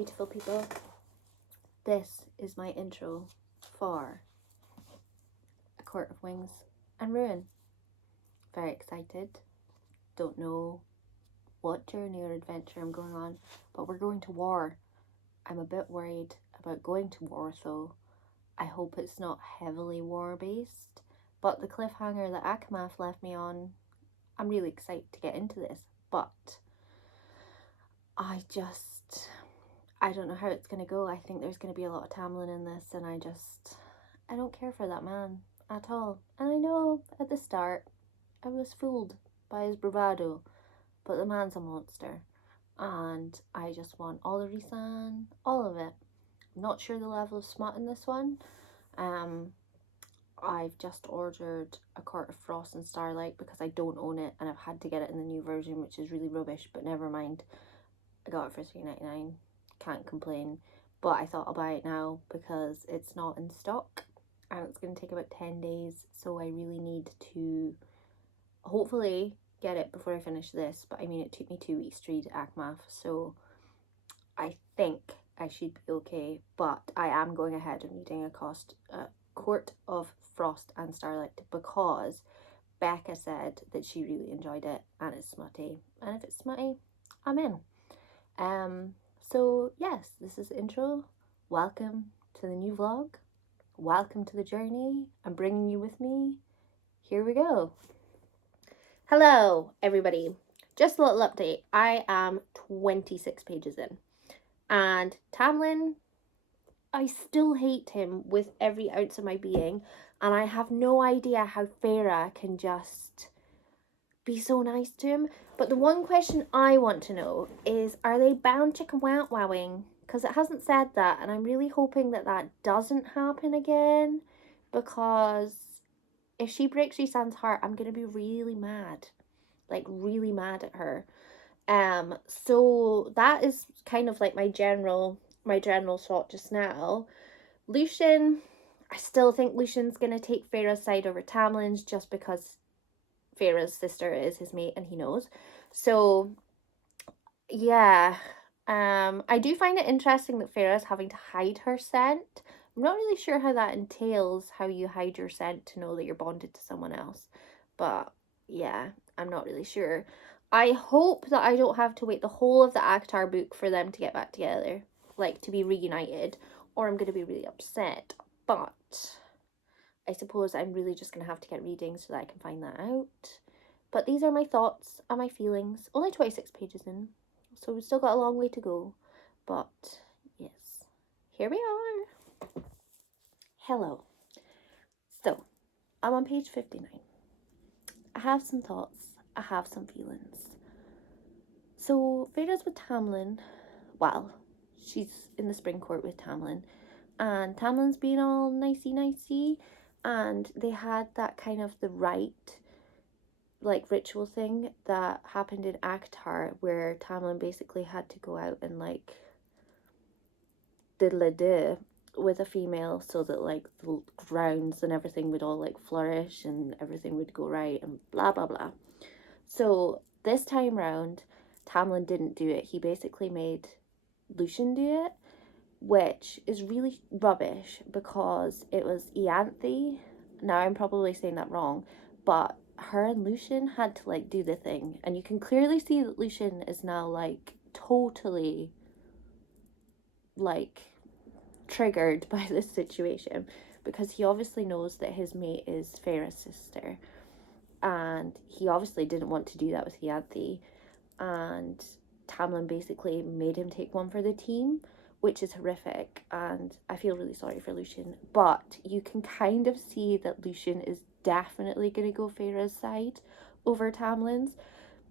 beautiful people. This is my intro for A Court of Wings and Ruin. Very excited. Don't know what journey or adventure I'm going on, but we're going to war. I'm a bit worried about going to war though. I hope it's not heavily war based, but the cliffhanger that ACOWAR left me on, I'm really excited to get into this, but I don't know how it's going to go. I think there's going to be a lot of Tamlin in this, and I don't care for that man at all. And I know at the start I was fooled by his bravado, but the man's a monster, and I just want all the Rhysand, all of it. I'm not sure the level of smut in this one. I've just ordered A Court of Frost and Starlight because I don't own it, and I've had to get it in the new version, which is really rubbish, but never mind. I got it for $3.99. Can't complain, but I thought I'll buy it now because it's not in stock and it's going to take about 10 days, so I really need to hopefully get it before I finish this. But I mean, it took me 2 weeks to read ACOWAR, so I think I should be okay. But I am going ahead and reading A Court of Frost and Starlight because Becca said that she really enjoyed it and it's smutty, and if it's smutty, I'm in. So yes, this is the intro. Welcome to the new vlog. Welcome to the journey. I'm bringing you with me. Here we go. Hello, everybody. Just a little update. I am 26 pages in. And Tamlin, I still hate him with every ounce of my being. And I have no idea how Feyre can just be so nice to him. But the one question I want to know is, are they bound chicken wowing? Because it hasn't said that, and I'm really hoping that that doesn't happen again, because if she breaks Rhysand's heart, I'm gonna be really mad, like really mad at her. So that is kind of like my general thought just now. Lucien, I still think Lucian's gonna take Feyre's side over Tamlin's just because Feyre's sister is his mate and he knows. So yeah, I do find it interesting that Feyre's having to hide her scent. I'm not really sure how that entails, how you hide your scent to know that you're bonded to someone else, but yeah, I'm not really sure. I hope that I don't have to wait the whole of the ACOWAR book for them to get back together, like to be reunited, or I'm going to be really upset. But I suppose I'm really just going to have to get reading so that I can find that out. But these are my thoughts and my feelings. Only 26 pages in, so we've still got a long way to go. But yes, here we are. Hello. So, I'm on page 59. I have some thoughts. I have some feelings. So, Feyre's with Tamlin. Well, she's in the spring court with Tamlin. And Tamlin's being all nicey. And they had that kind of the rite, like ritual thing that happened in ACOWAR, where Tamlin basically had to go out and like diddle-a-do with a female so that like the grounds and everything would all like flourish and everything would go right and blah blah blah. So this time round, Tamlin didn't do it. He basically made Lucien do it, which is really rubbish because it was Ianthe. Now I'm probably saying that wrong, but her and Lucien had to like do the thing, and you can clearly see that Lucien is now like totally like triggered by this situation, because he obviously knows that his mate is Feyre's sister, and he obviously didn't want to do that with Ianthe, and Tamlin basically made him take one for the team, which is horrific, and I feel really sorry for Lucien. But you can kind of see that Lucien is definitely going to go Feyre's side over Tamlin's,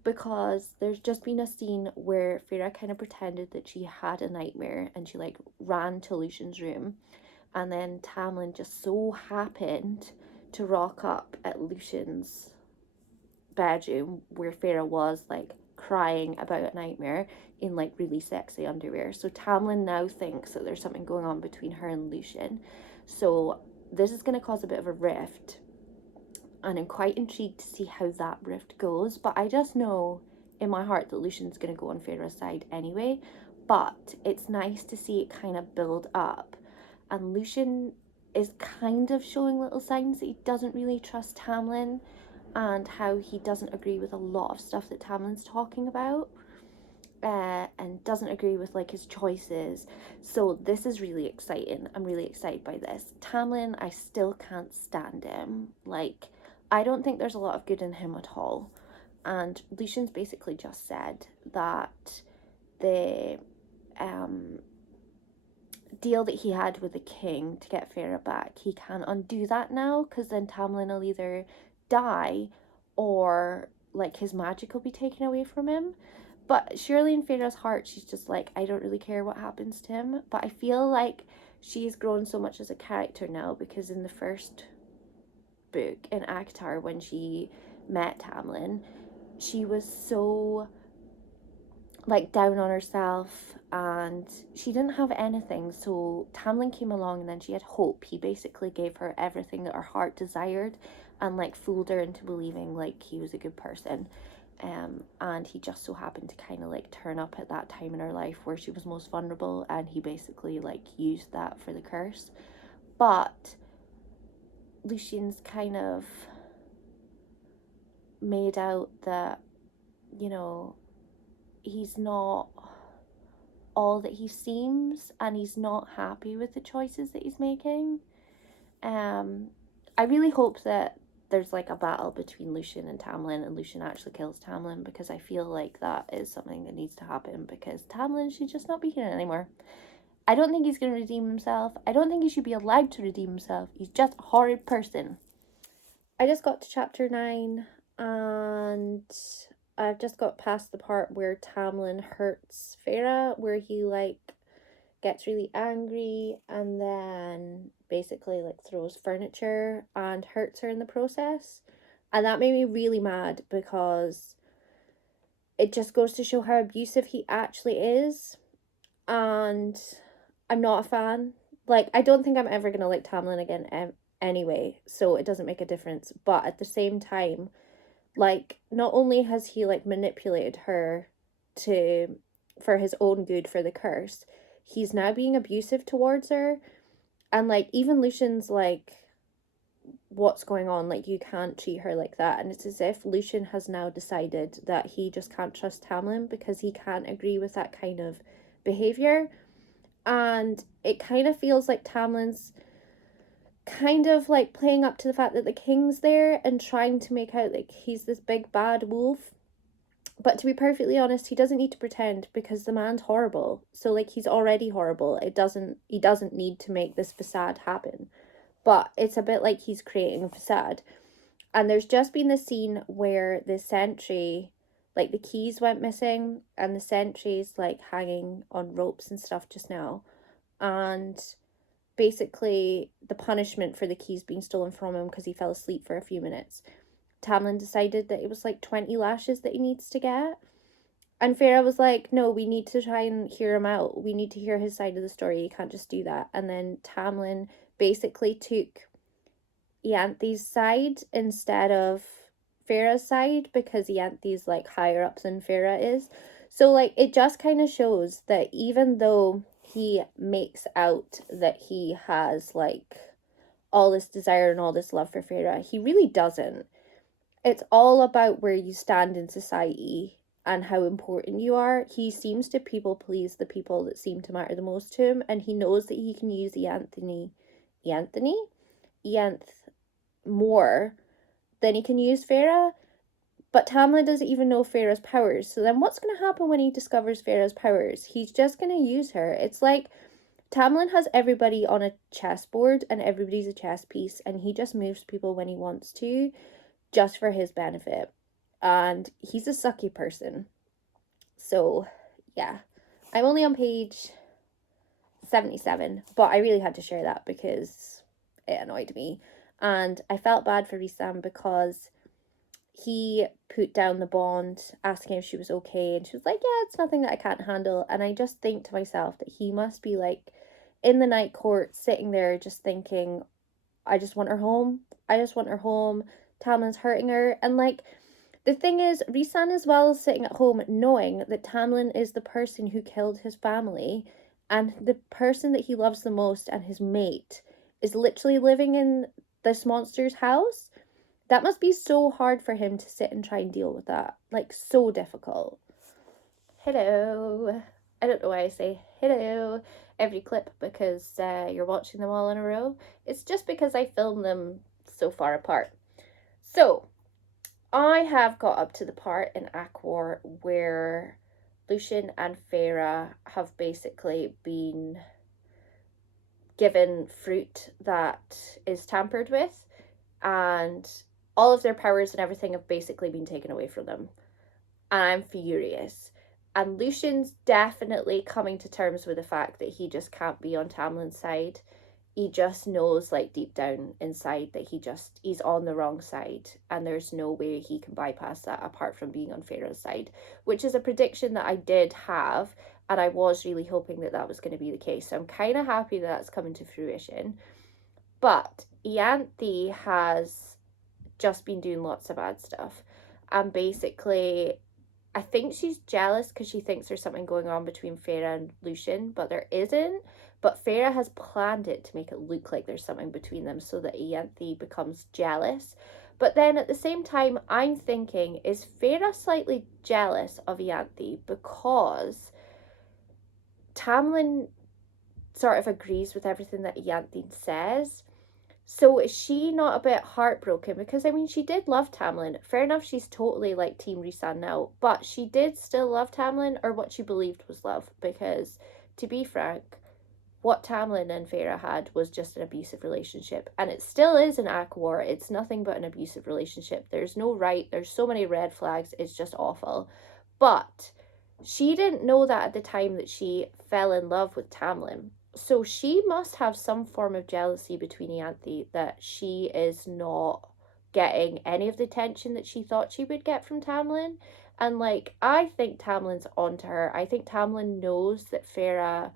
because there's just been a scene where Feyre kind of pretended that she had a nightmare and she like ran to Lucien's room, and then Tamlin just so happened to rock up at Lucien's bedroom where Feyre was like crying about a nightmare in like really sexy underwear. So Tamlin now thinks that there's something going on between her and Lucien. So this is going to cause a bit of a rift, and I'm quite intrigued to see how that rift goes. But I just know in my heart that Lucien's going to go on Feyre's side anyway. but it's nice to see it kind of build up. And Lucien is kind of showing little signs that he doesn't really trust Tamlin, and how he doesn't agree with a lot of stuff that Tamlin's talking about, and doesn't agree with like his choices. So this is really exciting. I'm really excited by this. Tamlin, I still can't stand him. Like, I don't think there's a lot of good in him at all. And Lucian's basically just said that the deal that he had with the king to get Farah back, he can't undo that now, because then Tamlin will either die or like his magic will be taken away from him. But surely in Farah's heart, she's just like, I don't really care what happens to him. But I feel like she's grown so much as a character now, because in the first book, in ACOWAR, when she met Tamlin, she was so like down on herself, and she didn't have anything. So Tamlin came along, and then she had hope. He basically gave her everything that her heart desired, and like fooled her into believing like he was a good person. And he just so happened to kind of like turn up at that time in her life where she was most vulnerable, and he basically like used that for the curse. But Lucian's kind of made out that, you know, he's not all that he seems, and he's not happy with the choices that he's making. I really hope that there's like a battle between Lucien and Tamlin, and Lucien actually kills Tamlin, because I feel like that is something that needs to happen, because Tamlin should just not be here anymore. I don't think he's going to redeem himself. I don't think he should be allowed to redeem himself. He's just a horrid person. I just got to chapter 9, and I've just got past the part where Tamlin hurts Farah, where he like gets really angry and then basically like throws furniture and hurts her in the process. And that made me really mad, because it just goes to show how abusive he actually is. And I'm not a fan. Like, I don't think I'm ever going to like Tamlin again anyway, so it doesn't make a difference. But at the same time, like, not only has he like manipulated her for his own good, for the curse, he's now being abusive towards her. And like, even Lucian's like, what's going on? Like, you can't treat her like that. And it's as if Lucien has now decided that he just can't trust Tamlin, because he can't agree with that kind of behavior. And it kind of feels like Tamlin's kind of like playing up to the fact that the king's there and trying to make out like he's this big bad wolf. But to be perfectly honest, he doesn't need to pretend, because the man's horrible. So like, he's already horrible. He doesn't need to make this facade happen. But it's a bit like he's creating a facade. And there's just been this scene where the sentry, like the keys went missing, and the sentry's like hanging on ropes and stuff just now. And basically the punishment for the keys being stolen from him because he fell asleep for a few minutes, Tamlin decided that it was like 20 lashes that he needs to get. And Farah was like, no, we need to try and hear him out. We need to hear his side of the story. You can't just do that. And then Tamlin basically took Ianthe's side instead of Farah's side, because Ianthe's like higher up than Farah is. So like, it just kind of shows that even though he makes out that he has like all this desire and all this love for Farah, he really doesn't. It's all about where you stand in society and how important you are. He seems to people please the people that seem to matter the most to him, and he knows that he can use Ianth more than he can use Farah. But Tamlin doesn't even know Farah's powers. So then what's going to happen when he discovers Farah's powers? He's just going to use her. It's like Tamlin has everybody on a chessboard, and everybody's a chess piece, and he just moves people when he wants to, just for his benefit. And he's a sucky person. So yeah, I'm only on page 77, but I really had to share that because it annoyed me. And I felt bad for Rhysand, because he put down the bond asking if she was okay, and she was like, yeah, it's nothing that I can't handle. And I just think to myself that he must be like in the night court sitting there just thinking, I just want her home. Tamlin's hurting her. And like, The thing is, Rhysand as well is sitting at home knowing that Tamlin is the person who killed his family, and the person that he loves the most and his mate is literally living in this monster's house. That must be so hard for him to sit and try and deal with that. Like, so difficult. Hello. I don't know why I say hello every clip because you're watching them all in a row. It's just because I film them so far apart. So, I have got up to the part in ACOWAR where Lucien and Feyre have basically been given fruit that is tampered with, and all of their powers and everything have basically been taken away from them. And I'm furious. And Lucian's definitely coming to terms with the fact that he just can't be on Tamlin's side. He just knows, like, deep down inside that he's on the wrong side, and there's no way he can bypass that apart from being on Feyre's side, which is a prediction that I did have, and I was really hoping that that was going to be the case. So I'm kind of happy that that's coming to fruition. But Ianthe has just been doing lots of bad stuff, and basically I think she's jealous because she thinks there's something going on between Feyre and Lucien, but there isn't. But Feyre has planned it to make it look like there's something between them so that Ianthe becomes jealous. But then at the same time, I'm thinking, is Feyre slightly jealous of Ianthe because Tamlin sort of agrees with everything that Ianthe says? So is she not a bit heartbroken? Because, I mean, she did love Tamlin. Fair enough, she's totally like Team Rhysand now. But she did still love Tamlin, or what she believed was love. Because, to be frank, what Tamlin and Feyre had was just an abusive relationship. And it still is in ACOWAR. It's nothing but an abusive relationship. There's no right. There's so many red flags. It's just awful. But she didn't know that at the time that she fell in love with Tamlin. So she must have some form of jealousy between Ianthe that she is not getting any of the attention that she thought she would get from Tamlin. And, like, I think Tamlin's onto her. I think Tamlin knows that Feyre,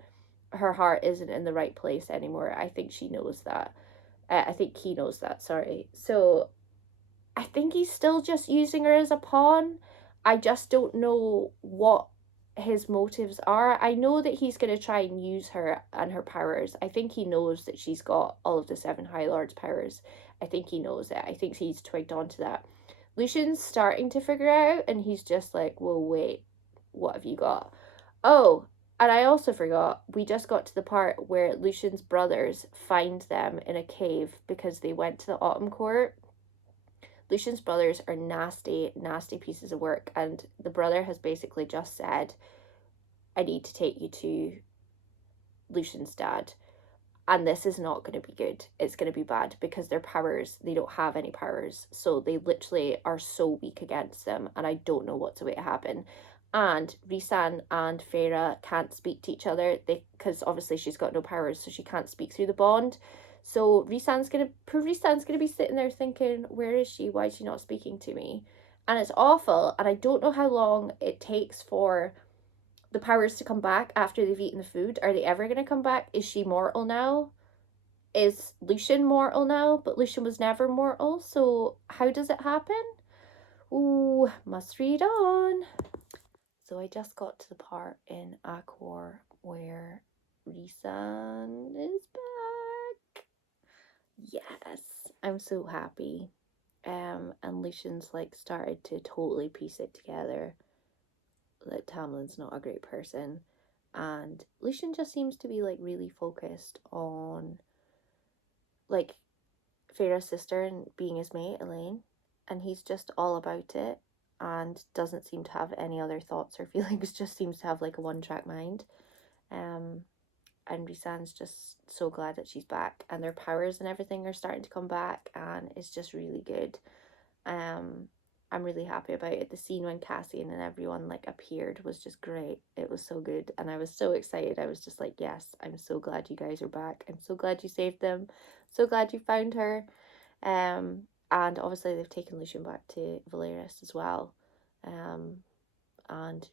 her heart isn't in the right place anymore. I think she knows that. I think he knows that, sorry. So I think he's still just using her as a pawn. I just don't know what his motives are. I know that he's going to try and use her and her powers. I think he knows that she's got all of the Seven High Lords' powers. I think he knows it. I think he's twigged onto that. Lucian's starting to figure out, and he's just like, whoa, wait, what have you got? Oh, and I also forgot, we just got to the part where Lucian's brothers find them in a cave because they went to the Autumn Court. Lucian's brothers are nasty, nasty pieces of work, and the brother has basically just said, I need to take you to Lucian's dad. And this is not going to be good. It's going to be bad because their powers, they don't have any powers. So they literally are so weak against them, and I don't know what's going to happen. And Rhysand and Feyre can't speak to each other because obviously she's got no powers, so she can't speak through the bond. So Rhysand's gonna be sitting there thinking, where is she? Why is she not speaking to me? And it's awful, and I don't know how long it takes for the powers to come back after they've eaten the food. Are they ever going to come back? Is she mortal now? Is Lucien mortal now? But Lucien was never mortal, so how does it happen? Ooh, must read on. So I just got to the part in ACOWAR where Rhysand is back. Yes, I'm so happy. And Lucian's like started to totally piece it together that Tamlin's not a great person, and Lucien just seems to be like really focused on like Feyre's sister and being his mate, Elaine, and he's just all about it and doesn't seem to have any other thoughts or feelings, just seems to have like a one-track mind. And Rhysand's just so glad that she's back, and their powers and everything are starting to come back, and it's just really good. I'm really happy about it. The scene when Cassian and everyone like appeared was just great. It was so good, and I was so excited. I was just like, yes, I'm so glad you guys are back. I'm so glad you saved them. So glad you found her. And obviously they've taken Lucien back to Valeris as well. And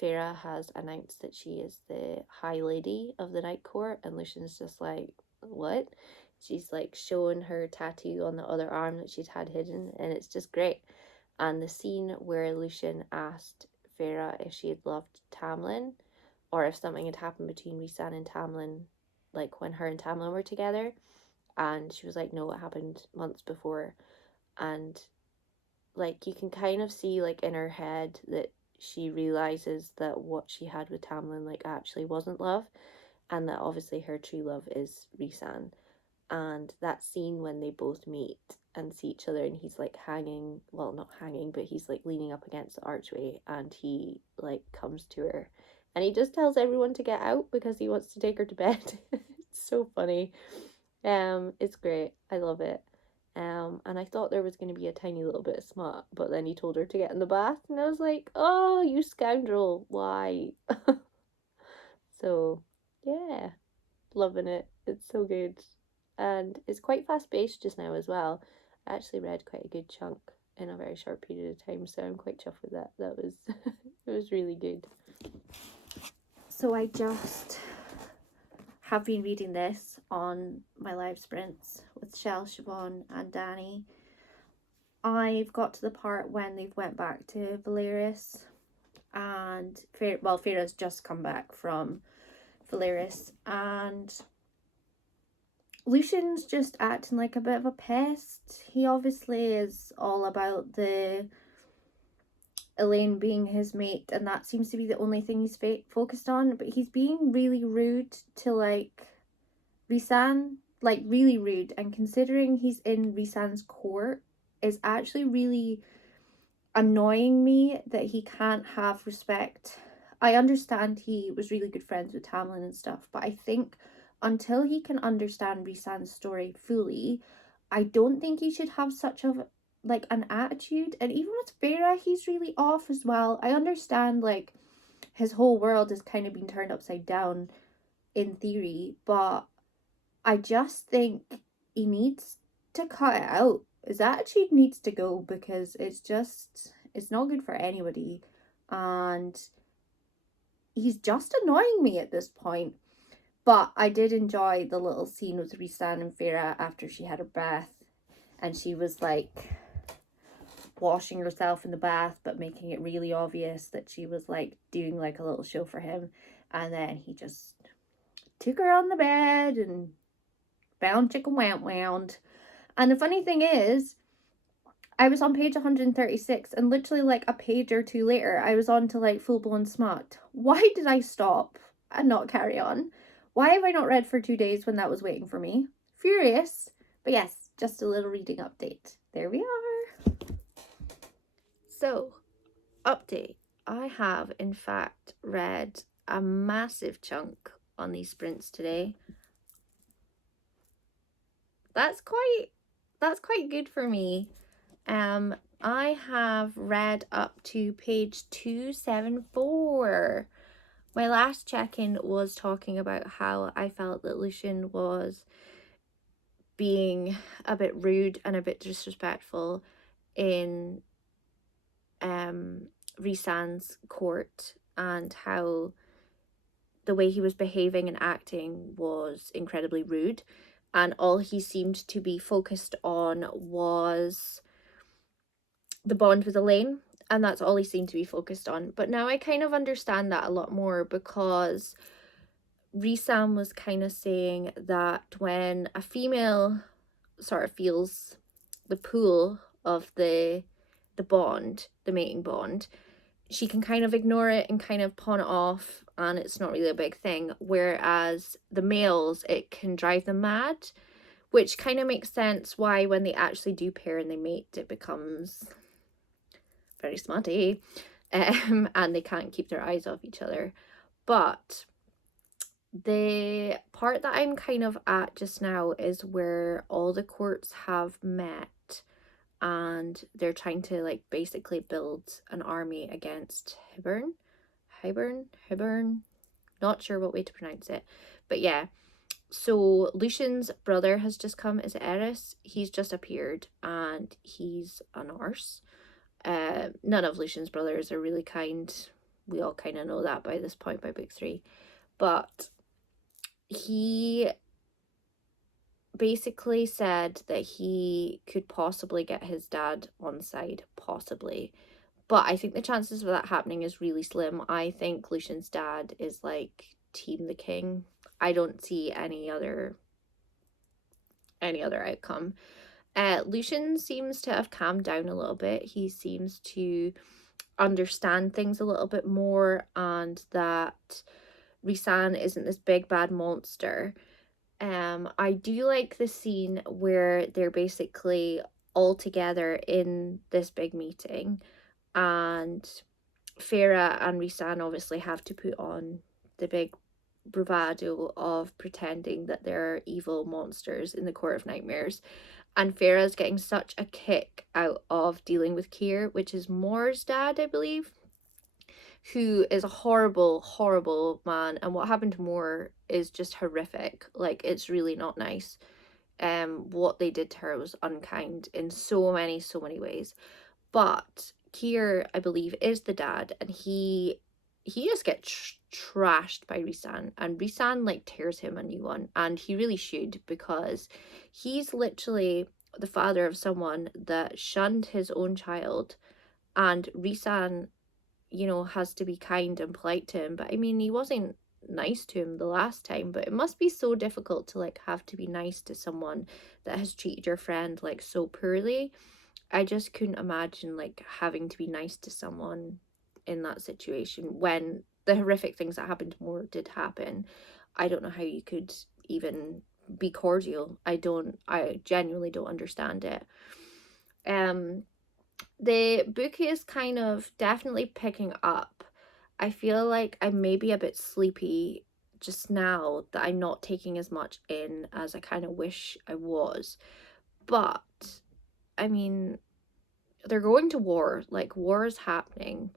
Feyre has announced that she is the High Lady of the Night Court, and Lucian's just like, what? She's like showing her tattoo on the other arm that she'd had hidden, and it's just great. and the scene where Lucian asked Feyre if she had loved Tamlin, or if something had happened between Rhysand and Tamlin, like when her and Tamlin were together, and she was like, no, it happened months before. And like you can kind of see like in her head that she realizes that what she had with Tamlin like actually wasn't love, and that obviously her true love is Rhysand. And that scene when they both meet and see each other, and he's like hanging, well, not hanging, but he's like leaning up against the archway, and he like comes to her and he just tells everyone to get out because he wants to take her to bed. It's so funny. It's great. I love it. And I thought there was going to be a tiny little bit of smut, but then he told her to get in the bath, and I was like, oh, you scoundrel, why? So yeah, loving it. It's so good. And it's quite fast paced just now as well. I actually read quite a good chunk in a very short period of time, so I'm quite chuffed with that. That was it was really good. So I just have been reading this on my live sprints with Shell, Siobhan and Danny. I've got to the part when they've went back to Valeris, and Feyre's just come back from Valeris, and Lucian's just acting like a bit of a pest. He obviously is all about the Elaine being his mate, and that seems to be the only thing he's focused on, but he's being really rude to like Rhysand, like really rude, and considering he's in Rhysand's court is actually really annoying me that he can't have respect. I understand he was really good friends with Tamlin and stuff, but I think until he can understand Rhysand's story fully, I don't think he should have such of like an attitude. And even with Feyre, he's really off as well. I understand like his whole world has kind of been turned upside down in theory, but I just think he needs to cut it out. His attitude needs to go because it's not good for anybody, and he's just annoying me at this point. But I did enjoy the little scene with Rhysand and Feyre after she had her bath, and she was like washing herself in the bath but making it really obvious that she was like doing like a little show for him, and then he just took her on the bed and bound chicken wound. And the funny thing is, I was on page 136, and literally like a page or two later I was on to like full-blown smut. Why did I stop and not carry on? Why have I not read for 2 days when that was waiting for me? Furious. But yes, just a little reading update. There we are. So, update. I have in fact read a massive chunk on these sprints today. That's quite good for me. I have read up to page 274. My last check-in was talking about how I felt that Lucian was being a bit rude and a bit disrespectful in Rhysand's court, and how the way he was behaving and acting was incredibly rude, and all he seemed to be focused on was the bond with Elaine, and that's all he seemed to be focused on. But now I kind of understand that a lot more, because Rhysand was kind of saying that when a female sort of feels the pull of the bond, the mating bond, she can kind of ignore it and kind of pawn it off, and it's not really a big thing, whereas the males, it can drive them mad, which kind of makes sense why when they actually do pair and they mate, it becomes very smutty, and they can't keep their eyes off each other. But the part that I'm kind of at just now is where all the courts have met and they're trying to like basically build an army against Hybern, not sure what way to pronounce it, but yeah. So Lucian's brother has just come. Is it Eris? He's just appeared, and he's an arse. None of Lucian's brothers are really kind. We all kind of know that by this point, by book 3. But he basically said that he could possibly get his dad on side, possibly. But I think the chances of that happening is really slim. I think Lucian's dad is like Team the King. I don't see any other outcome. Lucian seems to have calmed down a little bit. He seems to understand things a little bit more, and that Rhysand isn't this big bad monster. I do like the scene where they're basically all together in this big meeting, and Feyre and Rhysand obviously have to put on the big bravado of pretending that there are evil monsters in the Court of Nightmares. And Feyre's getting such a kick out of dealing with Keir, which is Mor's dad, I believe, who is a horrible, horrible man. And what happened to Mor is just horrific. Like, it's really not nice. What they did to her was unkind in so many ways. But Keir, I believe, is the dad, and he just gets trashed by Rhysand, and Rhysand like tears him a new one, and he really should, because he's literally the father of someone that shunned his own child, and Rhysand, you know, has to be kind and polite to him. But I mean, he wasn't nice to him the last time, but it must be so difficult to like have to be nice to someone that has treated your friend like so poorly. I just couldn't imagine like having to be nice to someone in that situation when the horrific things that happened to Moore did happen. I don't know how you could even be cordial. I genuinely don't understand it. The book is kind of definitely picking up. I feel like I may be a bit sleepy just now, that I'm not taking as much in as I kind of wish I was. But I mean, they're going to war. Like, war is happening.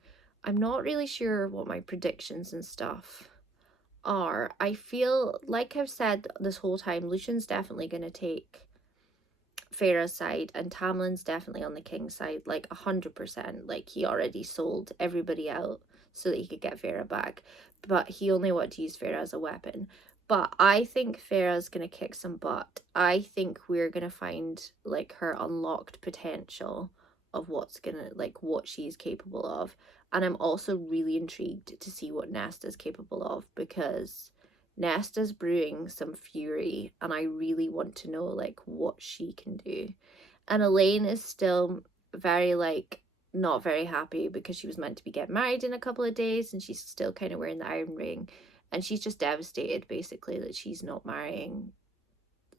I'm not really sure what my predictions and stuff are. I feel like I've said this whole time, Lucian's definitely going to take Feyre's side, and Tamlin's definitely on the king's side, like 100%. Like, he already sold everybody out so that he could get Feyre back, but he only wanted to use Feyre as a weapon. But I think Feyre's gonna kick some butt. I think we're gonna find like her unlocked potential of what's gonna, like, what she's capable of. And I'm also really intrigued to see what Nesta's capable of, because Nesta's brewing some fury, and I really want to know like what she can do. And Elaine is still very like not very happy, because she was meant to be getting married in a couple of days, and she's still kind of wearing the iron ring, and she's just devastated basically that she's not marrying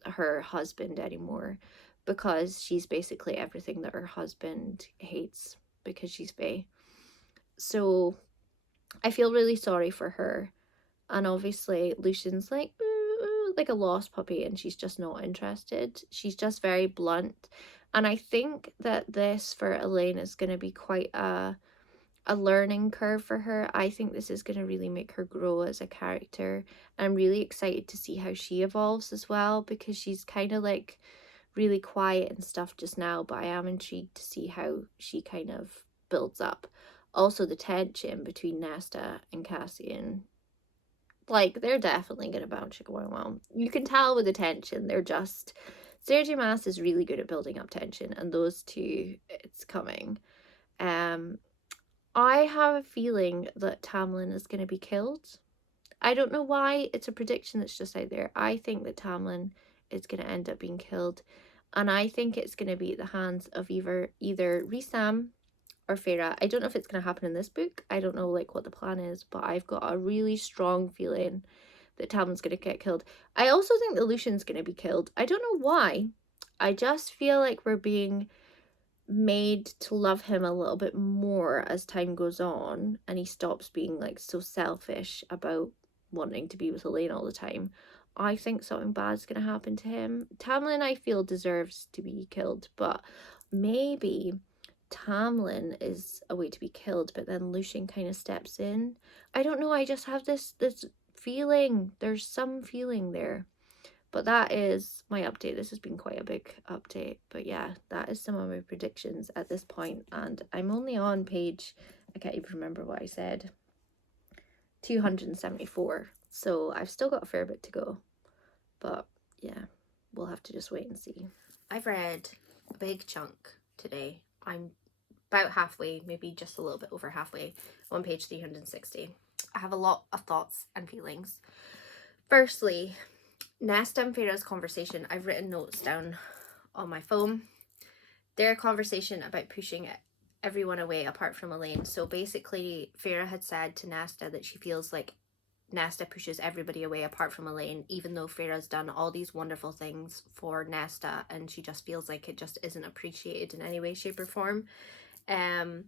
her husband anymore, because she's basically everything that her husband hates, because she's Fae. So I feel really sorry for her. And obviously Lucian's like a lost puppy, and she's just not interested. She's just very blunt. And I think that this for Elaine is going to be quite a learning curve for her. I think this is going to really make her grow as a character. I'm really excited to see how she evolves as well, because she's kind of like really quiet and stuff just now, but I am intrigued to see how she kind of builds up. Also, the tension between Nesta and Cassian, like, they're definitely gonna bounce going well. You can tell with the tension, they're just, Sergio Maas is really good at building up tension, and those two, it's coming. I have a feeling that Tamlin is going to be killed. I don't know why. It's a prediction that's just out there. I think that Tamlin is going to end up being killed, and I think it's going to be at the hands of either Rhysand or Feyre. I don't know if it's going to happen in this book. I don't know like what the plan is, but I've got a really strong feeling that Tamlin's going to get killed. I also think that Lucian's going to be killed. I don't know why. I just feel like we're being made to love him a little bit more as time goes on, and he stops being like so selfish about wanting to be with Elaine all the time. I think something bad's gonna happen to him. Tamlin, I feel, deserves to be killed, but maybe Tamlin is a way to be killed, but then Lucian kind of steps in. I don't know, I just have this feeling. There's some feeling there. But that is my update. This has been quite a big update. But yeah, that is some of my predictions at this point. And I'm only on page, I can't even remember what I said, 274. So I've still got a fair bit to go. But yeah. we'll have to just wait and see. I've read a big chunk today. I'm about halfway, maybe just a little bit over halfway, on page 360. I have a lot of thoughts and feelings. Firstly, Nesta and Feyre's conversation. I've written notes down on my phone. Their conversation about pushing everyone away apart from Elaine. So basically, Feyre had said to Nesta that she feels like Nesta pushes everybody away apart from Elaine, even though Feyre's done all these wonderful things for Nesta, and she just feels like it just isn't appreciated in any way, shape, or form. And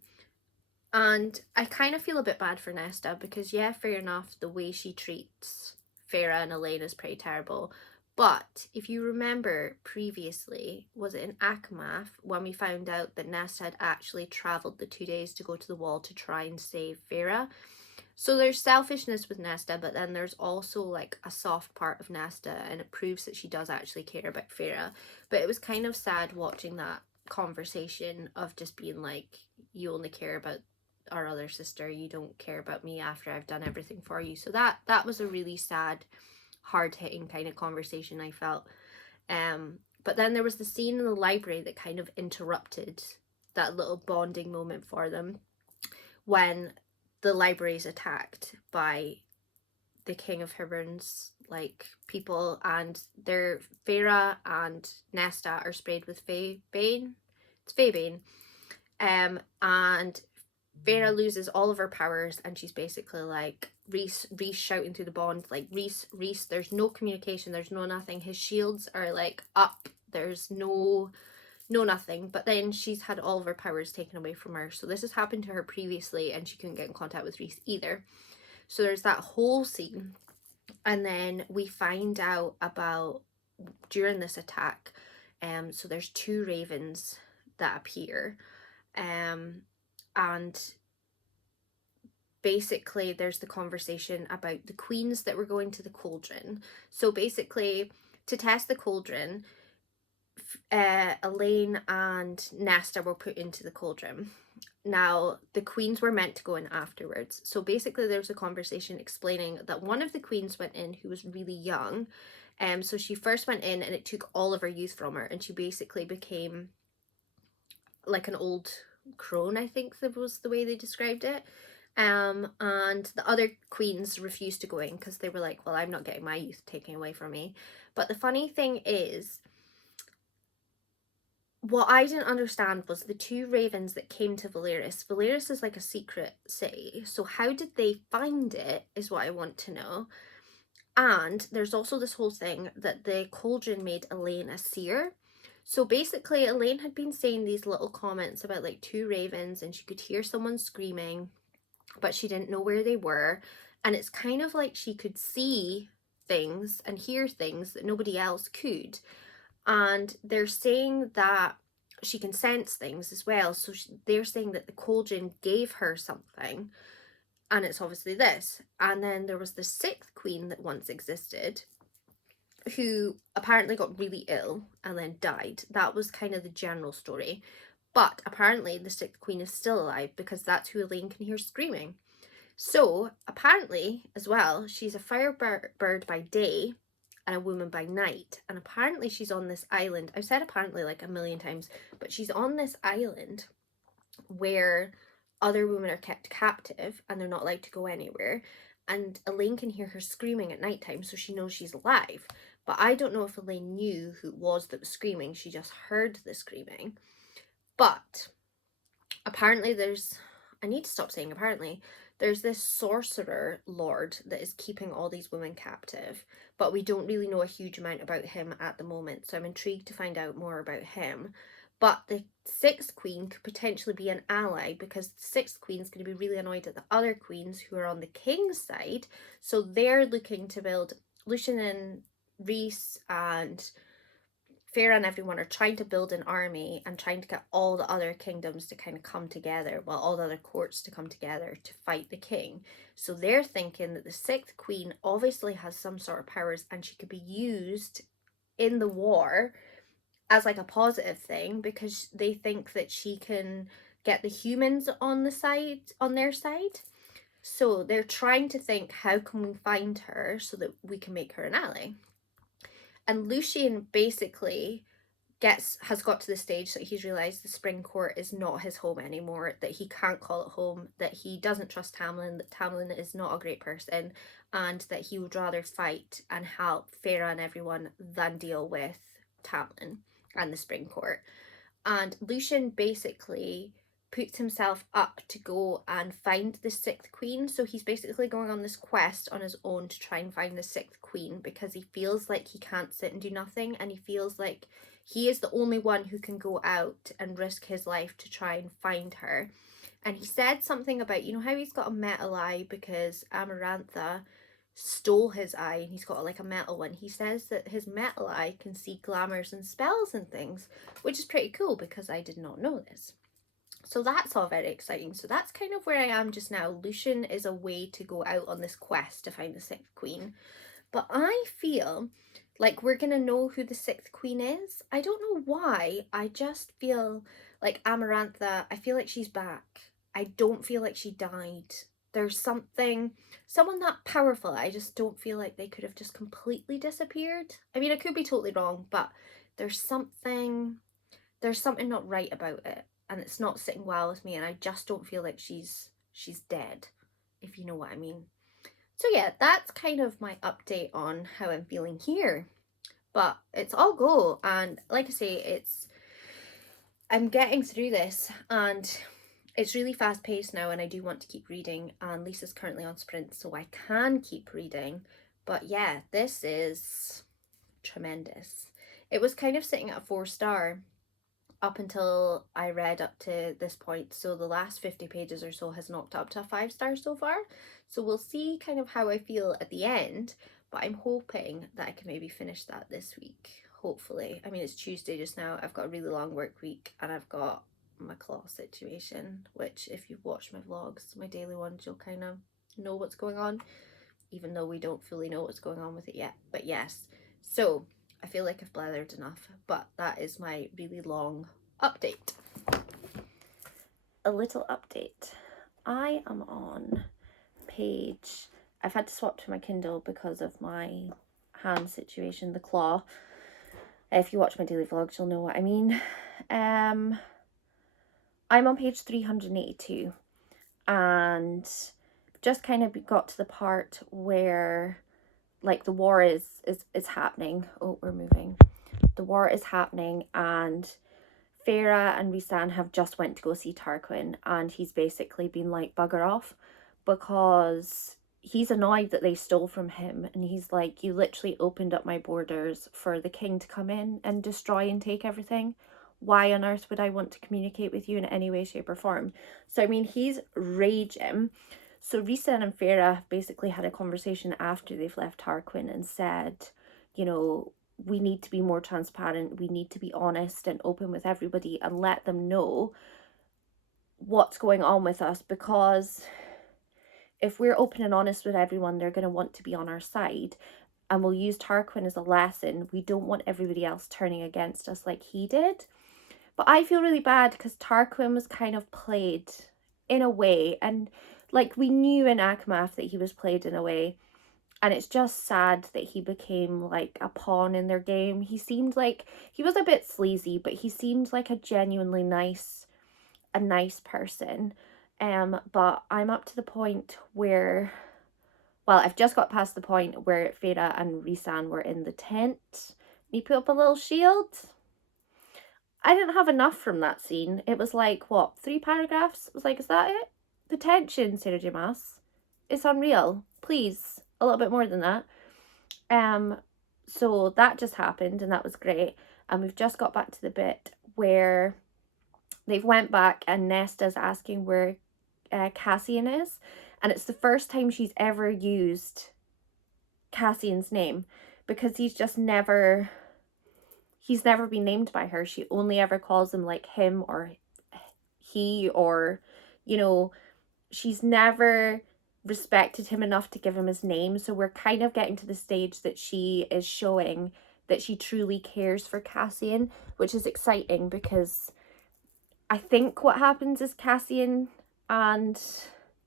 I kind of feel a bit bad for Nesta because, yeah, fair enough, the way she treats Feyre and Elaine is pretty terrible. But if you remember previously, was it in ACOWAR when we found out that Nesta had actually travelled the 2 days to go to the wall to try and save Feyre? So there's selfishness with Nesta, but then there's also like a soft part of Nesta, and it proves that she does actually care about Feyre. But it was kind of sad watching that conversation of just being like, you only care about our other sister, you don't care about me after I've done everything for you. So that was a really sad, hard-hitting kind of conversation, I felt. But then there was the scene in the library that kind of interrupted that little bonding moment for them, when the library is attacked by the King of Hibern's like people, and their Feyre and Nesta are sprayed with Faebane. It's Faebane. And Feyre loses all of her powers, and she's basically like Rhys shouting through the bond, like, Rhys, there's no communication, there's no nothing. His shields are like up, there's no nothing. But then she's had all of her powers taken away from her. So this has happened to her previously, and she couldn't get in contact with Rhys either. So there's that whole scene. And then we find out about, during this attack, so there's 2 ravens that appear, and basically there's the conversation about the queens that were going to the cauldron. So basically, to test the cauldron, Elaine and Nesta were put into the cauldron. Now, the queens were meant to go in afterwards. So basically there's a conversation explaining that one of the queens went in who was really young. So she first went in, and it took all of her youth from her, and she basically became like an old crone, I think that was the way they described it. And the other queens refused to go in because they were like, well, I'm not getting my youth taken away from me. But the funny thing is, what I didn't understand was the 2 ravens that came to Velaris. Velaris is like a secret city, so how did they find it is what I want to know. And there's also this whole thing that the cauldron made Elaine a seer. So basically, Elaine had been saying these little comments about like 2 ravens, and she could hear someone screaming, but she didn't know where they were. And it's kind of like she could see things and hear things that nobody else could. And they're saying that she can sense things as well. So they're saying that the cauldron gave her something, and it's obviously this. And then there was the 6th queen that once existed, who apparently got really ill and then died. That was kind of the general story. But apparently the 6th queen is still alive, because that's who Elaine can hear screaming. So apparently as well, she's a firebird by day and a woman by night. And apparently she's on this island. I've said apparently like a million times, but she's on this island where other women are kept captive and they're not allowed to go anywhere. And Elaine can hear her screaming at nighttime, so she knows she's alive. But I don't know if Elaine knew who it was that was screaming. She just heard the screaming. But apparently I need to stop saying apparently, there's this sorcerer lord that is keeping all these women captive, but we don't really know a huge amount about him at the moment, so I'm intrigued to find out more about him. But the 6th queen could potentially be an ally, because the 6th queen's going to be really annoyed at the other queens who are on the king's side, so they're looking to build, Lucien and Rhys and Feyre and everyone are trying to build an army and trying to get all the other kingdoms to kind of come together, well, all the other courts to come together to fight the king. So they're thinking that the 6th queen obviously has some sort of powers, and she could be used in the war as like a positive thing, because they think that she can get the humans on their side. So they're trying to think, how can we find her so that we can make her an ally? And Lucien basically has got to the stage that he's realised the Spring Court is not his home anymore, that he can't call it home, that he doesn't trust Tamlin, that Tamlin is not a great person, and that he would rather fight and help Feyre and everyone than deal with Tamlin and the Spring Court. And Lucien basically puts himself up to go and find the sixth queen. So he's basically going on this quest on his own to try and find the sixth queen, because he feels like he can't sit and do nothing, and he feels like he is the only one who can go out and risk his life to try and find her. And he said something about, you know how he's got a metal eye because Amarantha stole his eye, and he's got like a metal one. He says that his metal eye can see glamours and spells and things, which is pretty cool because I did not know this. So that's all very exciting. So that's kind of where I am just now. Lucien is a way to go out on this quest to find the sixth queen. But I feel like we're going to know who the sixth queen is. I don't know why. I just feel like Amarantha, I feel like she's back. I don't feel like she died. There's someone that powerful. I just don't feel like they could have just completely disappeared. I mean, I could be totally wrong, but there's something not right about it. And it's not sitting well with me, and I just don't feel like she's dead, if you know what I mean. So yeah, that's kind of my update on how I'm feeling here. But it's all go, and like I say, I'm getting through this, and it's really fast paced now, and I do want to keep reading, and Lisa's currently on sprint, so I can keep reading. But yeah, this is tremendous. It was kind of sitting at a 4-star up until I read up to this point, so the last 50 pages or so has knocked up to a 5-star so far. So we'll see kind of how I feel at the end, but I'm hoping that I can maybe finish that this week, hopefully. I mean, it's Tuesday just now, I've got a really long work week, and I've got my claw situation, which if you've watched my vlogs, my daily ones, you'll kind of know what's going on, even though we don't fully know what's going on with it yet. But yes, so I feel like I've blathered enough, but that is my really long update. A little update. I am on page... I've had to swap to my Kindle because of my hand situation, the claw. If you watch my daily vlogs, you'll know what I mean. I'm on page 382, and just kind of got to the part where like the war is happening. Oh, we're moving. The war is happening, and Feyre and Rhysand have just went to go see Tarquin, and he's basically been like, bugger off, because he's annoyed that they stole from him, and he's like, you literally opened up my borders for the king to come in and destroy and take everything. Why on earth would I want to communicate with you in any way, shape or form? So I mean, he's raging. So Rhysand and Feyre basically had a conversation after they've left Tarquin and said, you know, we need to be more transparent, we need to be honest and open with everybody and let them know what's going on with us, because if we're open and honest with everyone, they're going to want to be on our side, and we'll use Tarquin as a lesson. We don't want everybody else turning against us like he did. But I feel really bad because Tarquin was kind of played in a way, and like we knew in ACOWAR that he was played in a way, and it's just sad that he became like a pawn in their game. He seemed like he was a bit sleazy, but he seemed like a genuinely nice person. But I'm up to the point where, well, I've just got past the point where Feyre and Rhysand were in the tent. He put up a little shield. I didn't have enough from that scene. It was like, what, 3 paragraphs? I was like, is that it? The tension, Sarah J. Maas. It's unreal. Please, a little bit more than that. So that just happened, and that was great. And we've just got back to the bit where they've went back and Nesta's asking where Cassian is. And it's the first time she's ever used Cassian's name, because he's never been named by her. She only ever calls him like him or he, or, you know, she's never respected him enough to give him his name. So we're kind of getting to the stage that she is showing that she truly cares for Cassian, which is exciting, because I think what happens is Cassian and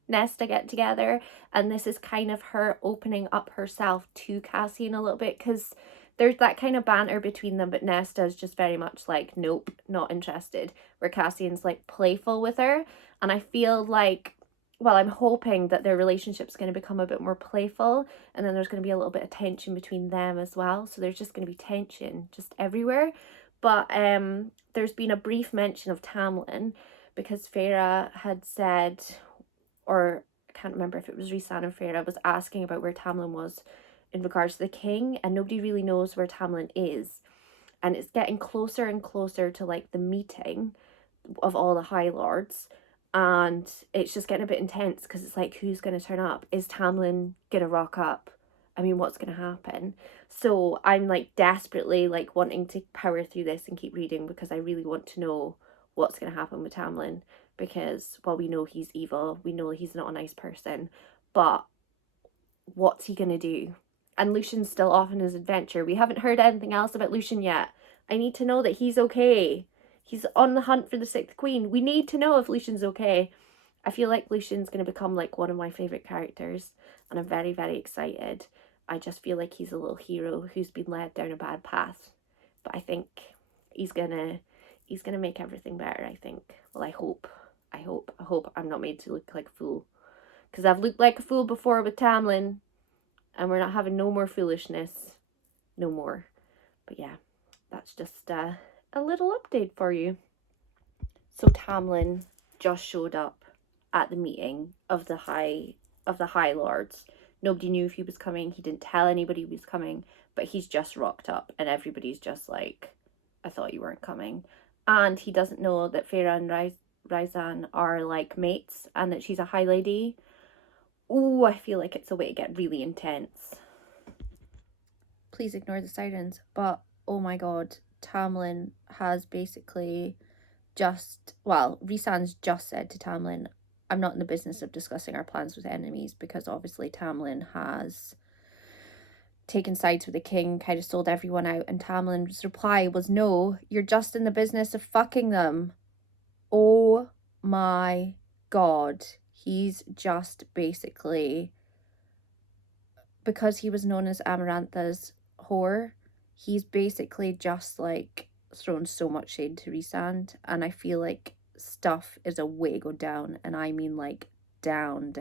Nesta get together, and this is kind of her opening up herself to Cassian a little bit, because there's that kind of banter between them, but Nesta's just very much like, nope, not interested, where Cassian's like playful with her. And I feel like, well, I'm hoping that their relationship's going to become a bit more playful, and then there's going to be a little bit of tension between them as well. So there's just going to be tension just everywhere. But there's been a brief mention of Tamlin, because Feyre had said, or I can't remember if it was Rhysand and Feyre was asking about where Tamlin was in regards to the king, and nobody really knows where Tamlin is. And it's getting closer and closer to like the meeting of all the High Lords, and it's just getting a bit intense, because it's like, who's going to turn up? Is Tamlin going to rock up? I mean, what's going to happen? So I'm like desperately like wanting to power through this and keep reading, because I really want to know what's going to happen with Tamlin, because, well, we know he's evil, we know he's not a nice person, but what's he going to do? And Lucian's still off on his adventure. We haven't heard anything else about Lucian yet. I need to know that he's okay. He's on the hunt for the Sixth Queen. We need to know if Lucian's okay. I feel like Lucian's going to become like one of my favourite characters, and I'm very, very excited. I just feel like he's a little hero who's been led down a bad path. But I think he's gonna make everything better, I think. Well, I hope I'm not made to look like a fool. Because I've looked like a fool before with Tamlin, and we're not having no more foolishness. No more. But yeah, that's just a little update for you. So Tamlin just showed up at the meeting of the High Lords. Nobody knew if he was coming. He didn't tell anybody he was coming, but he's just rocked up, and everybody's just like, I thought you weren't coming. And he doesn't know that Feyre and Rhysand are like mates, and that she's a High Lady. Ooh, I feel like it's a way to get really intense. Please ignore the sirens. But oh my god, Tamlin has basically Rhysand's just said to Tamlin, I'm not in the business of discussing our plans with enemies, because obviously Tamlin has taken sides with the king, kind of sold everyone out, and Tamlin's reply was, no, you're just in the business of fucking them. Oh my god. He's just basically, because he was known as Amarantha's whore, he's basically just like thrown so much shade to Rhysand, and I feel like stuff is a way to go down, and I mean like down.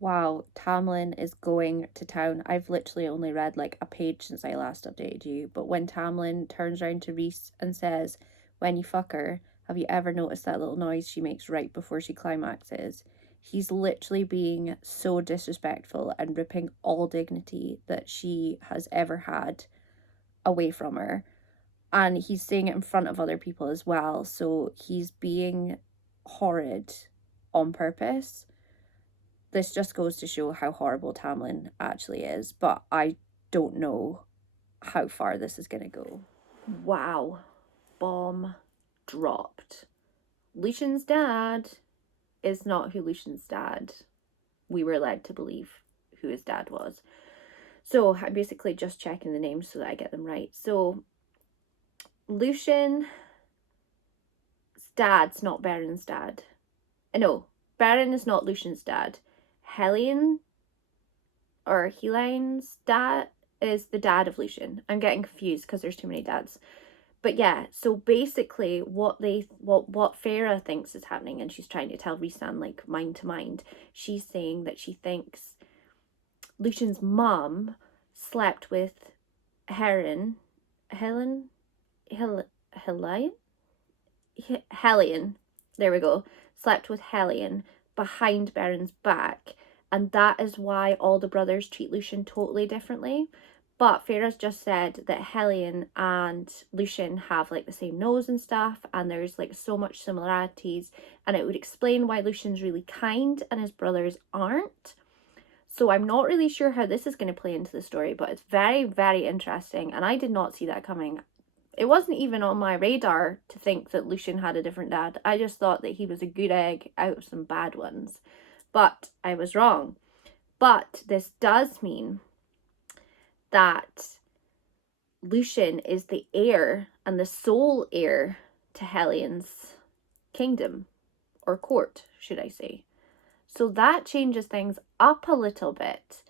Wow, Tamlin is going to town. I've literally only read like a page since I last updated you, but when Tamlin turns around to Rhys and says, when you fuck her, have you ever noticed that little noise she makes right before she climaxes? He's literally being so disrespectful and ripping all dignity that she has ever had away from her. And he's saying it in front of other people as well. So he's being horrid on purpose. This just goes to show how horrible Tamlin actually is. But I don't know how far this is going to go. Wow. Bomb dropped. Lucian's dad is not who Lucian's dad we were led to believe who his dad was. So I'm basically just checking the names so that I get them right. So Lucian's dad's not Beren's dad. No, Beren is not Lucian's dad. Heline's dad is the dad of Lucian. I'm getting confused because there's too many dads. But yeah, so basically what Feyre thinks is happening, and she's trying to tell Rhysand like mind to mind, she's saying that she thinks Lucian's mum slept with Helion, there we go, slept with Helion behind Beren's back, and that is why all the brothers treat Lucian totally differently. But Feyre's just said that Helion and Lucian have like the same nose and stuff, and there's like so much similarities, and it would explain why Lucian's really kind and his brothers aren't. So I'm not really sure how this is going to play into the story, but it's very, very interesting, and I did not see that coming. It wasn't even on my radar to think that Lucian had a different dad. I just thought that he was a good egg out of some bad ones. But I was wrong. But this does mean that Lucian is the heir and the sole heir to Helion's kingdom, or court, should I say. So that changes things up a little bit.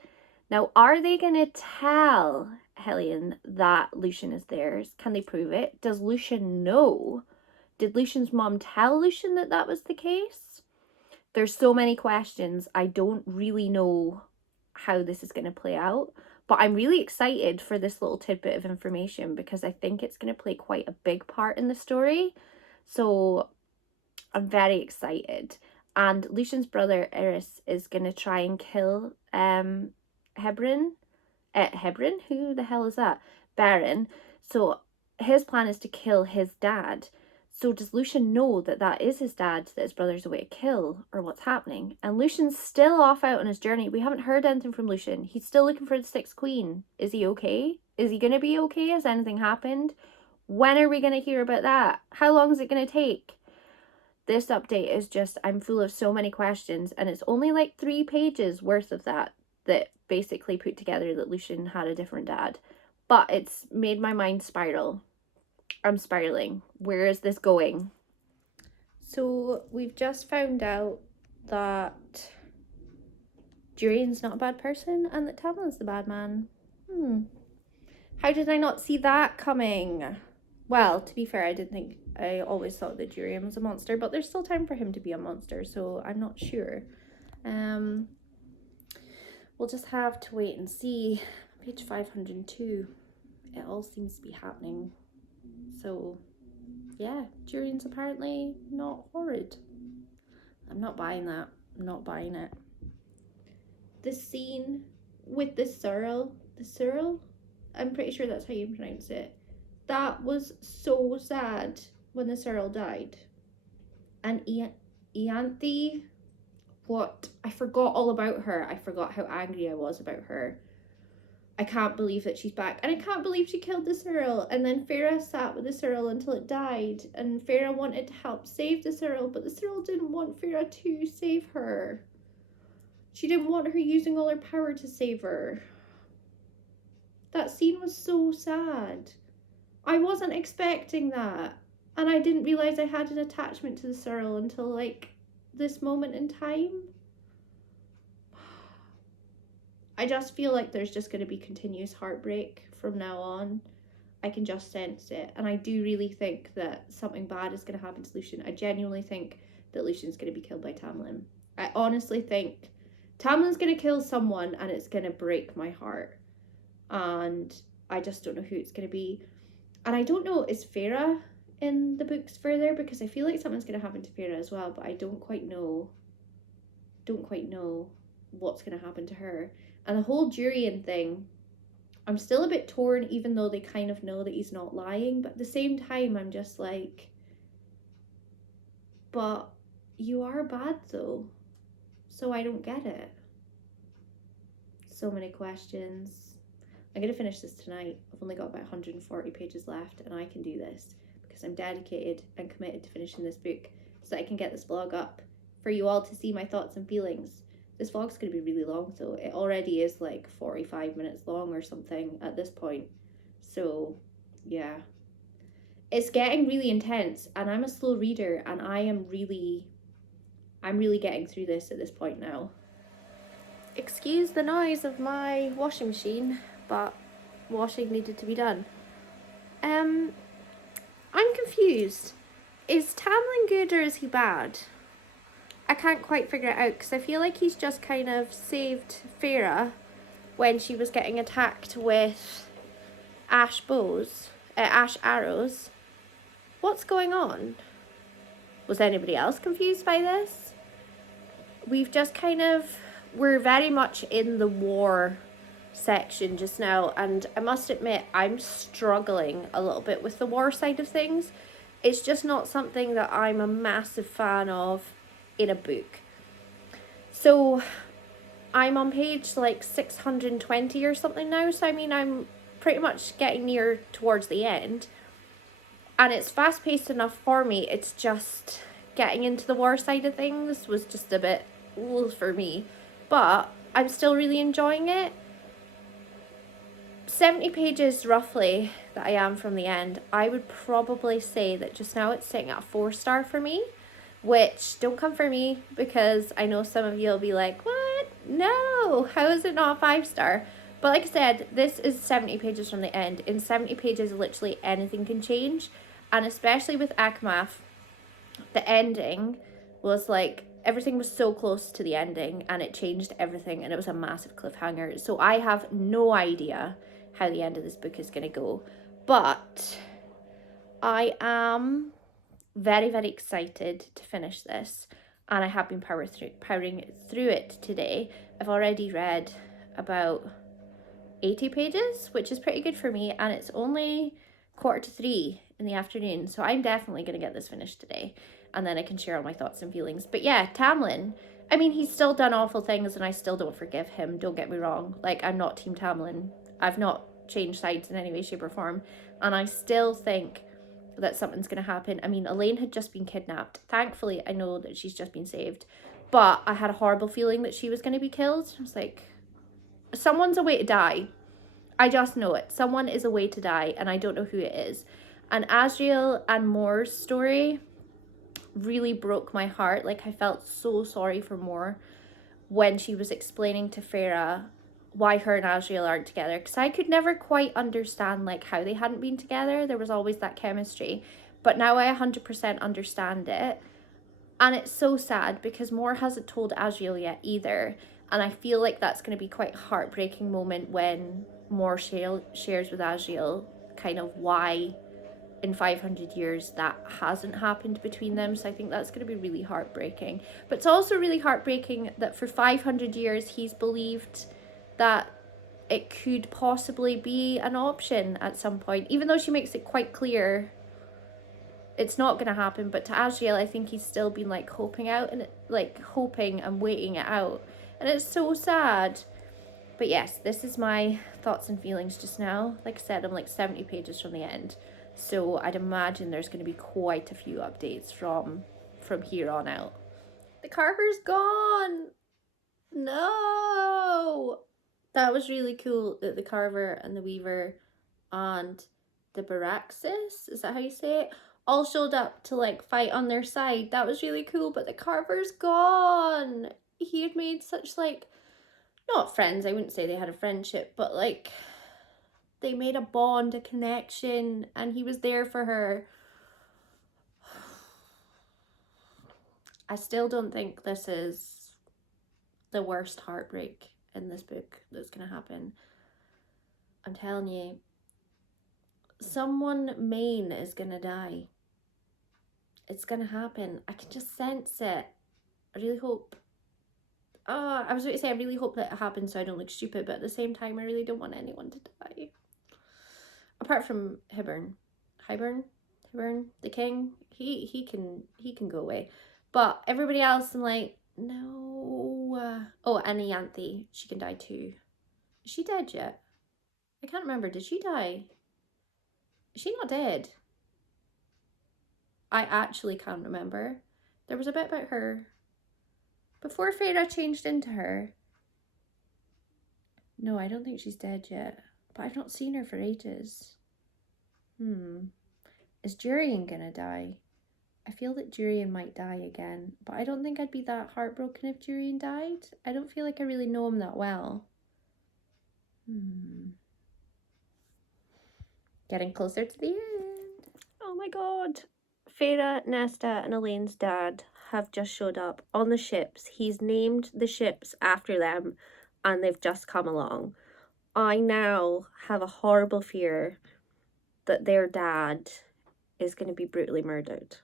Now, are they going to tell Hellion that Lucien is theirs? Can they prove it? Does Lucien know? Did Lucien's mom tell Lucien that that was the case? There's so many questions. I don't really know how this is going to play out, but I'm really excited for this little tidbit of information because I think it's going to play quite a big part in the story. So I'm very excited. And Lucien's brother Eris is going to try and kill Hebron. Hebron? Who the hell is that? Baron. So his plan is to kill his dad. So does Lucien know that that is his dad, that his brother's away to kill, or what's happening? And Lucien's still off out on his journey. We haven't heard anything from Lucien. He's still looking for the Sixth Queen. Is he okay? Is he going to be okay? Has anything happened? When are we going to hear about that? How long is it going to take? This update is just, I'm full of so many questions, and it's only like 3 pages worth of that basically put together that Lucien had a different dad. But it's made my mind spiral. I'm spiraling. Where is this going? So we've just found out that Durian's not a bad person and that Tamlin's the bad man. How did I not see that coming? Well, to be fair, I always thought that Durian was a monster, but there's still time for him to be a monster, so I'm not sure. We'll just have to wait and see. Page 502. It all seems to be happening. So, yeah, Durian's apparently not horrid. I'm not buying that. I'm not buying it. The scene with the Cyril, I'm pretty sure that's how you pronounce it. That was so sad when the Cyril died. And Ianthe, what? I forgot all about her. I forgot how angry I was about her. I can't believe that she's back. And I can't believe she killed the Cyril. And then Farah sat with the Cyril until it died. And Farah wanted to help save the Cyril, but the Cyril didn't want Farah to save her. She didn't want her using all her power to save her. That scene was so sad. I wasn't expecting that. And I didn't realise I had an attachment to the Cyril until like this moment in time. I just feel like there's just going to be continuous heartbreak from now on. I can just sense it. And I do really think that something bad is going to happen to Lucien. I genuinely think that Lucien's going to be killed by Tamlin. I honestly think Tamlin's going to kill someone and it's going to break my heart. And I just don't know who it's going to be. And I don't know, is Farah in the books further? Because I feel like something's going to happen to Farah as well, but I don't quite know what's going to happen to her. And the whole Durian thing, I'm still a bit torn, even though they kind of know that he's not lying. But at the same time, I'm just like, but you are bad though. So I don't get it. So many questions. I'm going to finish this tonight. I've only got about 140 pages left and I can do this because I'm dedicated and committed to finishing this book so that I can get this vlog up for you all to see my thoughts and feelings. This vlog's going to be really long though. It already is like 45 minutes long or something at this point. So yeah. It's getting really intense and I'm a slow reader and I'm really getting through this at this point now. Excuse the noise of my washing machine, but washing needed to be done. I'm confused. Is Tamlin good or is he bad? I can't quite figure it out because I feel like he's just kind of saved Farah when she was getting attacked with ash arrows. What's going on? Was anybody else confused by this? We're very much in the war section just now, and I must admit I'm struggling a little bit with the war side of things. It's just not something that I'm a massive fan of in a book. So I'm on page like 620 or something now, so I mean I'm pretty much getting near towards the end, and it's fast-paced enough for me. It's just getting into the war side of things was just a bit for me, but I'm still really enjoying it. 70 pages roughly that I am from the end. I would probably say that just now it's sitting at a 4-star for me, which don't come for me because I know some of you will be like, what? No, how is it not a 5-star? But like I said, this is 70 pages from the end. In 70 pages, literally anything can change. And especially with ACOWAR, the ending was like, everything was so close to the ending and it changed everything and it was a massive cliffhanger. So I have no idea how the end of this book is going to go. But I am very, very excited to finish this. And I have been powering through it today. I've already read about 80 pages, which is pretty good for me, and it's only 2:45 in the afternoon, so I'm definitely going to get this finished today, and then I can share all my thoughts and feelings. But yeah, Tamlin, I mean, he's still done awful things, and I still don't forgive him, don't get me wrong. Like, I'm not Team Tamlin. I've not changed sides in any way, shape, or form, and I still think that something's going to happen. I mean, Elaine had just been kidnapped. Thankfully, I know that she's just been saved, but I had a horrible feeling that she was going to be killed. I was like, someone's a way to die. I just know it. Someone is a way to die, and I don't know who it is. And Asriel and Mor's story really broke my heart. Like, I felt so sorry for Mor when she was explaining to Feyre why her and Asriel aren't together, because I could never quite understand like how they hadn't been together. There was always that chemistry, but now I 100% understand it. And it's so sad because Mor hasn't told Asriel yet either, and I feel like that's going to be quite a heartbreaking moment when Mor shares with Asriel kind of why in 500 years that hasn't happened between them. So I think that's going to be really heartbreaking. But it's also really heartbreaking that for 500 years he's believed that it could possibly be an option at some point, even though she makes it quite clear it's not going to happen. But to Asriel, I think he's still been like hoping and waiting it out, and it's so sad. But yes, this is my thoughts and feelings just now. Like I said, I'm like 70 pages from the end, so I'd imagine there's going to be quite a few updates from here on out. The Carver's gone. No, that was really cool that the Carver and the Weaver and the Baraxis, is that how you say it, all showed up to like fight on their side. That was really cool. But the Carver's gone. He had made such like, not friends, I wouldn't say they had a friendship, but like they made a bond, a connection, and he was there for her. I still don't think this is the worst heartbreak in this book that's going to happen. I'm telling you, someone main is going to die. It's going to happen. I can just sense it. I really hope. I was going to say, I really hope that it happens so I don't look stupid, but at the same time, I really don't want anyone to die. Apart from Hybern, the king, he can go away. But everybody else, I'm like, no. Oh, and Ianthe, she can die too. Is she dead yet? I can't remember. Did she die? Is she not dead? I actually can't remember. There was a bit about her before Feyre changed into her. No, I don't think she's dead yet. But I've not seen her for ages. Is Jurian gonna die? I feel that Jurian might die again, but I don't think I'd be that heartbroken if Jurian died. I don't feel like I really know him that well. Getting closer to the end. Oh my god. Feyre, Nesta, and Elaine's dad have just showed up on the ships. He's named the ships after them, and they've just come along. I now have a horrible fear that their dad is going to be brutally murdered.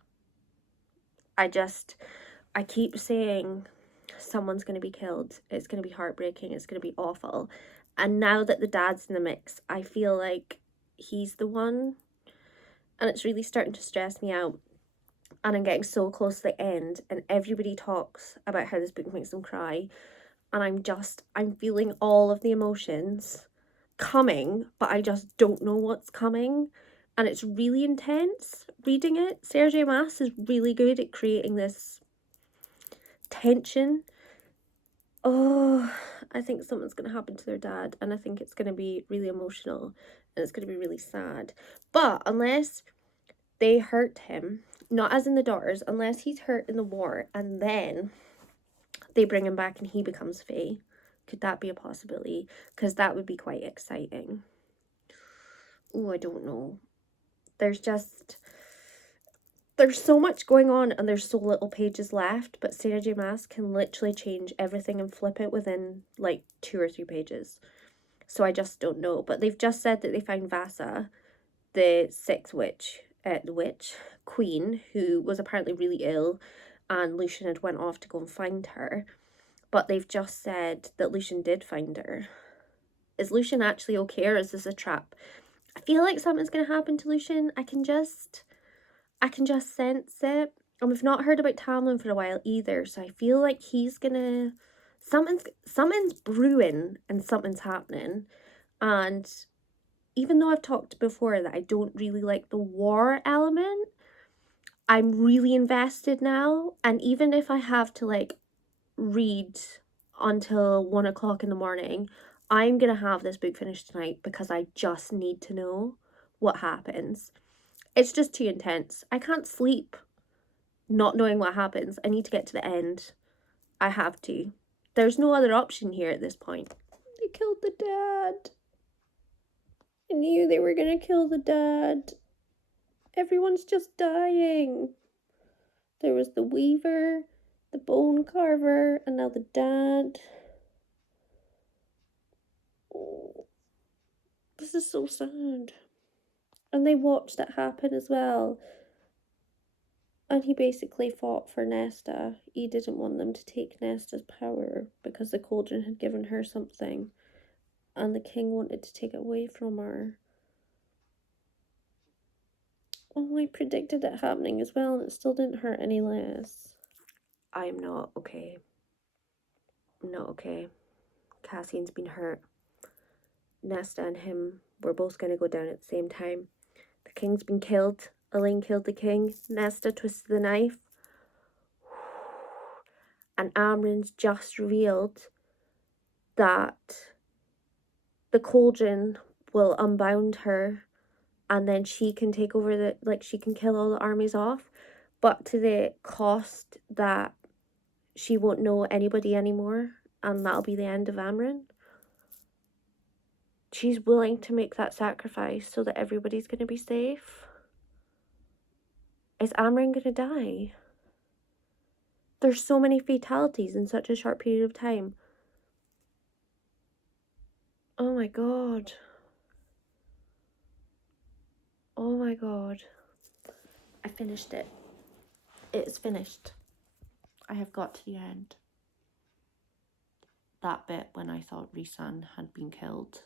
I keep saying someone's going to be killed. It's going to be heartbreaking. It's going to be awful. And now that the dad's in the mix, I feel like he's the one. And it's really starting to stress me out. And I'm getting so close to the end. And everybody talks about how this book makes them cry. And I'm feeling all of the emotions coming, but I just don't know what's coming. And it's really intense reading it. Sergio Maas is really good at creating this tension. Oh, I think something's going to happen to their dad, and I think it's going to be really emotional, and it's going to be really sad. But unless they hurt him, not as in the daughters, unless he's hurt in the war, and then they bring him back and he becomes Fae, Could that be a possibility? Because that would be quite exciting. Oh, I don't know. There's so much going on and there's so little pages left, but Sarah J Maas can literally change everything and flip it within like 2 or 3 pages. So I just don't know. But they've just said that they found Vasa, the sixth queen, who was apparently really ill, and Lucian had went off to go and find her. But they've just said that Lucian did find her. Is Lucian actually okay, or is this a trap? I feel like something's going to happen to Lucian. I can just sense it. And we've not heard about Tamlin for a while either, so I feel like he's gonna... Something's brewing and something's happening. And even though I've talked before that I don't really like the war element, I'm really invested now. And even if I have to like read until 1 o'clock in the morning, I'm gonna have this book finished tonight because I just need to know what happens. It's just too intense. I can't sleep not knowing what happens. I need to get to the end. I have to. There's no other option here at this point. They killed the dad. I knew they were gonna kill the dad. Everyone's just dying. There was the weaver, the bone carver, and now the dad. Oh, this is so sad. And they watched it happen as well. And he basically fought for Nesta. He didn't want them to take Nesta's power because the cauldron had given her something. And the king wanted to take it away from her. Oh, I predicted it happening as well, and it still didn't hurt any less. I'm not okay. Not okay. Cassian's been hurt. Nesta and him were both going to go down at the same time. The king's been killed. Elaine killed the king. Nesta twisted the knife. And Amren's just revealed that the cauldron will unbound her, and then she can take over she can kill all the armies off, but to the cost that she won't know anybody anymore, and that'll be the end of Amren. She's willing to make that sacrifice so that everybody's going to be safe. Is Amren going to die? There's so many fatalities in such a short period of time. Oh my god. Oh my god. I finished it. It's finished. I have got to the end. That bit when I thought Rhysand had been killed,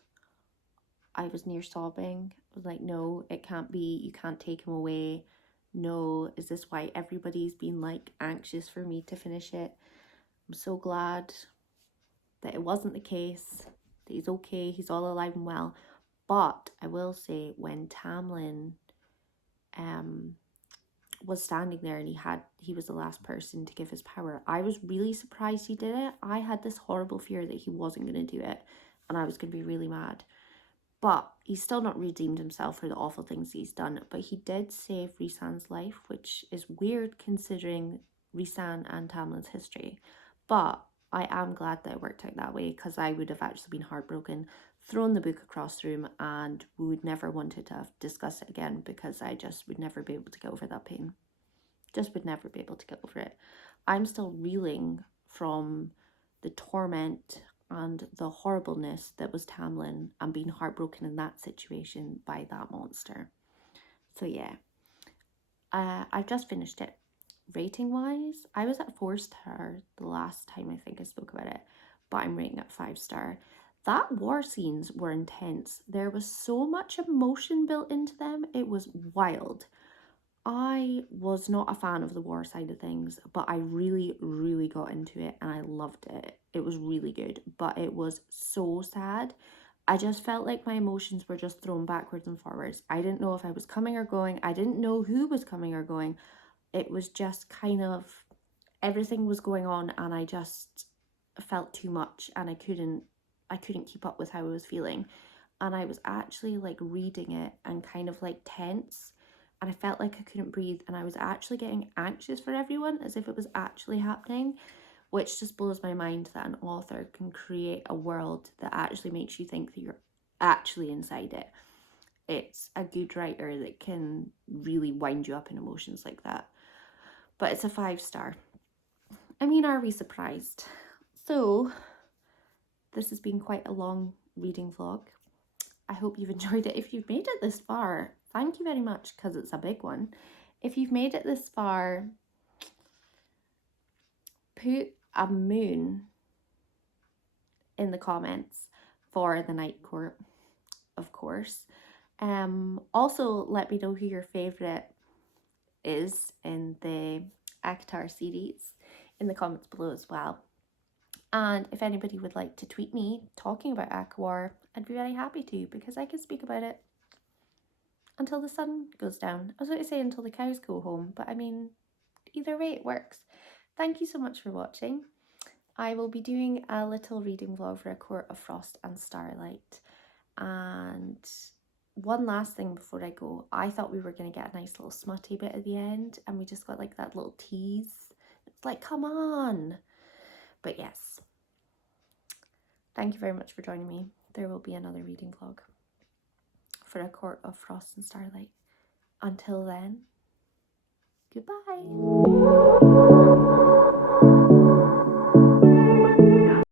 I was near sobbing. I was like, no, it can't be. You can't take him away. No, is this why everybody's been like anxious for me to finish it? I'm so glad that it wasn't the case, that he's okay, he's all alive and well. But I will say, when Tamlin was standing there and he was the last person to give his power, I was really surprised he did it. I had this horrible fear that he wasn't going to do it, and I was going to be really mad. But he's still not redeemed himself for the awful things he's done. But he did save Rhysand's life, which is weird considering Rhysand and Tamlin's history. But I am glad that it worked out that way, because I would have actually been heartbroken, thrown the book across the room, and would never wanted to have discussed it again, because I just would never be able to get over that pain. Just would never be able to get over it. I'm still reeling from the torment and the horribleness that was Tamlin, and being heartbroken in that situation by that monster. So yeah, I've just finished it. Rating wise, I was at 4-star the last time I think I spoke about it, but I'm rating at 5-star. That war scenes were intense. There was so much emotion built into them. It was wild. I was not a fan of the war side of things, but I really, really got into it and I loved it. It was really good, but it was so sad. I just felt like my emotions were just thrown backwards and forwards. I didn't know if I was coming or going. I didn't know who was coming or going. It was just kind of, everything was going on and I just felt too much, and I couldn't keep up with how I was feeling. And I was actually like reading it and kind of like tense, and I felt like I couldn't breathe, and I was actually getting anxious for everyone as if it was actually happening, which just blows my mind that an author can create a world that actually makes you think that you're actually inside it. It's a good writer that can really wind you up in emotions like that. But it's a 5-star. I mean, are we surprised? So this has been quite a long reading vlog. I hope you've enjoyed it. If you've made it this far, thank you very much, because it's a big one. If you've made it this far, put a moon in the comments for the Night Court, of course. Also, let me know who your favourite is in the ACOWAR series in the comments below as well. And if anybody would like to tweet me talking about ACOWAR, I'd be very happy to, because I can speak about it until the sun goes down. I was going to say until the cows go home, but I mean, either way it works. Thank you so much for watching. I will be doing a little reading vlog for A Court of Frost and Starlight. And one last thing before I go, I thought we were going to get a nice little smutty bit at the end, and we just got like that little tease. It's like, come on. But yes, thank you very much for joining me. There will be another reading vlog for A Court of Frost and Starlight. Until then, goodbye.